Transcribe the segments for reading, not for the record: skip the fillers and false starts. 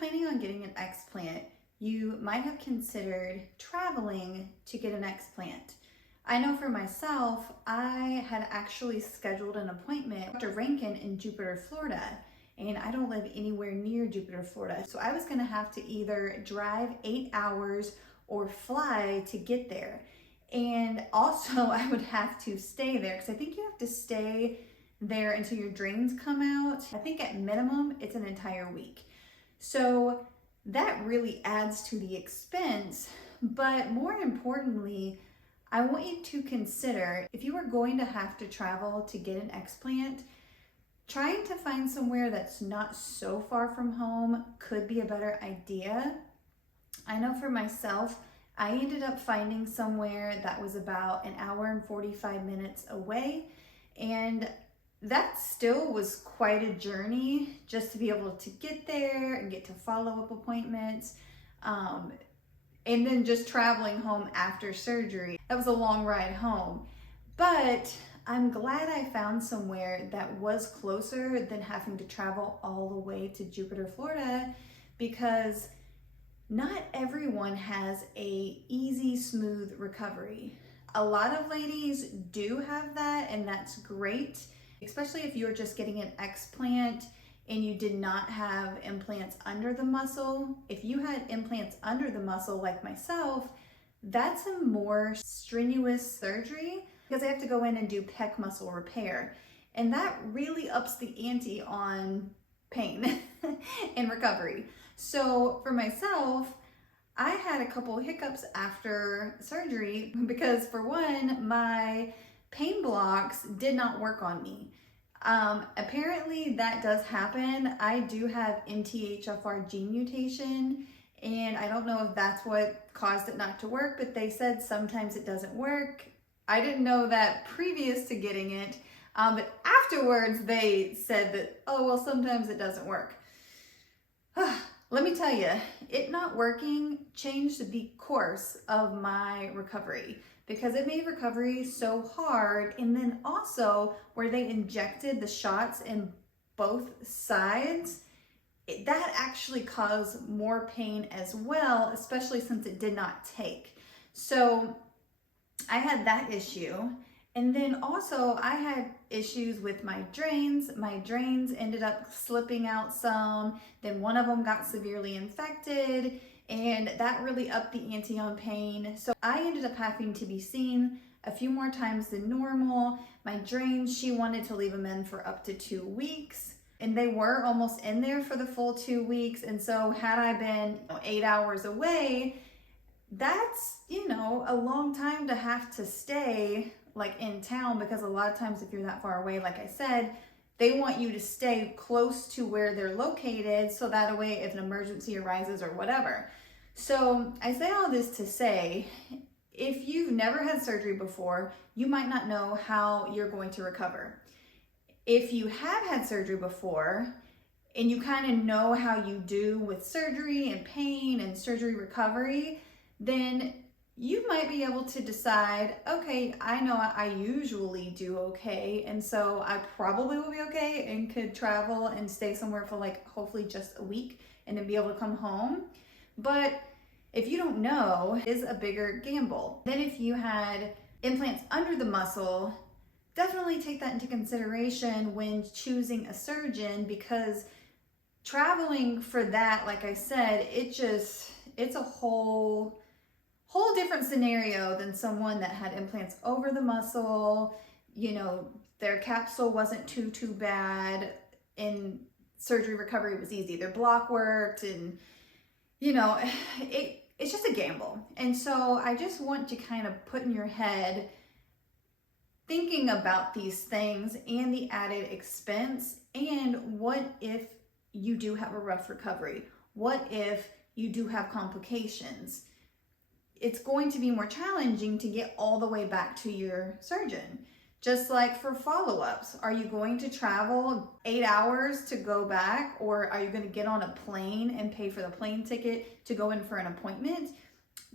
planning on getting an explant, you might have considered traveling to get an explant. I know for myself, I had actually scheduled an appointment with Dr. Rankin in Jupiter, Florida, and I don't live anywhere near Jupiter, Florida. So I was gonna have to either drive 8 hours or fly to get there. And also I would have to stay there because I think you have to stay there until your drains come out. I think at minimum, it's an entire week. So that really adds to the expense, but more importantly, I want you to consider if you are going to have to travel to get an explant, trying to find somewhere that's not so far from home could be a better idea. I know for myself, I ended up finding somewhere that was about an hour and 45 minutes away, and that still was quite a journey just to be able to get there and get to follow-up appointments. And then just traveling home after surgery. That was a long ride home. But I'm glad I found somewhere that was closer than having to travel all the way to Jupiter, Florida, because not everyone has a easy, smooth recovery. A lot of ladies do have that, and that's great, especially if you're just getting an explant and you did not have implants under the muscle. If you had implants under the muscle like myself, that's a more strenuous surgery because I have to go in and do pec muscle repair. And that really ups the ante on pain and recovery. So for myself, I had a couple hiccups after surgery because for one, my pain blocks did not work on me. Apparently that does happen. I do have MTHFR gene mutation, and I don't know if that's what caused it not to work, but they said sometimes it doesn't work. I didn't know that previous to getting it, but afterwards they said that, oh, well, sometimes it doesn't work. Let me tell you, it not working changed the course of my recovery because it made recovery so hard. And then also where they injected the shots in both sides, that actually caused more pain as well, especially since it did not take. So I had that issue. And then also I had issues with my drains. My drains ended up slipping out some. Then one of them got severely infected, and that really upped the ante on pain. So I ended up having to be seen a few more times than normal. My drains, she wanted to leave them in for up to 2 weeks, and they were almost in there for the full 2 weeks. And so had I been 8 hours away, that's, a long time to have to stay like in town, because a lot of times if you're that far away, like I said, they want you to stay close to where they're located so that way if an emergency arises or whatever. So I say all this to say, if you've never had surgery before, you might not know how you're going to recover. If you have had surgery before and you kind of know how you do with surgery and pain and surgery recovery, then you might be able to decide, okay, I know I usually do okay, and so I probably will be okay and could travel and stay somewhere for like hopefully just a week and then be able to come home. But if you don't know, it is a bigger gamble. Then if you had implants under the muscle, definitely take that into consideration when choosing a surgeon, because traveling for that, like I said, it's a whole different scenario than someone that had implants over the muscle. Their capsule wasn't too bad, and surgery recovery was easy. Their block worked, and it's just a gamble. And so I just want to kind of put in your head thinking about these things and the added expense, and what if you do have a rough recovery? What if you do have complications? It's going to be more challenging to get all the way back to your surgeon. Just like for follow-ups, are you going to travel 8 hours to go back, or are you going to get on a plane and pay for the plane ticket to go in for an appointment?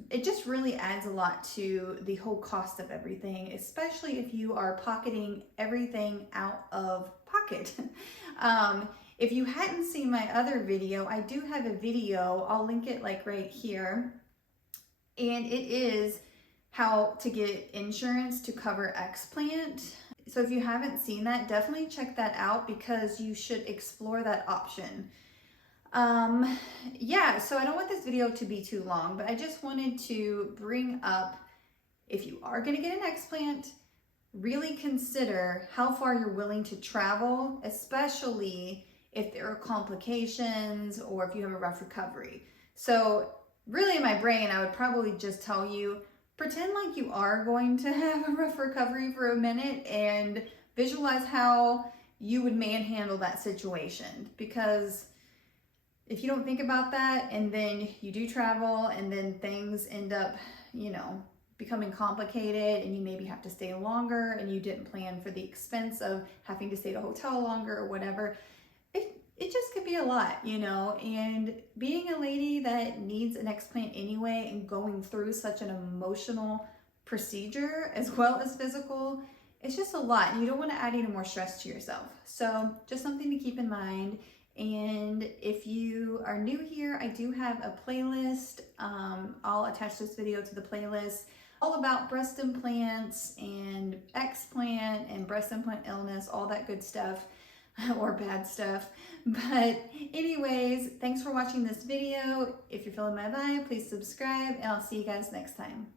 It just really adds a lot to the whole cost of everything, especially if you are pocketing everything out of pocket. If you hadn't seen my other video, I do have a video, I'll link it like right here, and it is how to get insurance to cover explant. So if you haven't seen that, definitely check that out because you should explore that option. Yeah, so I don't want this video to be too long, but I just wanted to bring up, if you are going to get an explant, really consider how far you're willing to travel, especially if there are complications or if you have a rough recovery. So really in my brain, I would probably just tell you, pretend like you are going to have a rough recovery for a minute and visualize how you would manhandle that situation. Because if you don't think about that and then you do travel and then things end up, you know, becoming complicated and you maybe have to stay longer and you didn't plan for the expense of having to stay at a hotel longer or whatever, it just could be a lot, you know. And being a lady that needs an explant anyway and going through such an emotional procedure as well as physical, it's just a lot and you don't want to add any more stress to yourself. So just something to keep in mind. And if you are new here, I do have a playlist. I'll attach this video to the playlist, all about breast implants and explant and breast implant illness, all that good stuff or bad stuff. But anyways, thanks for watching this video. If you're feeling my vibe, please subscribe and I'll see you guys next time.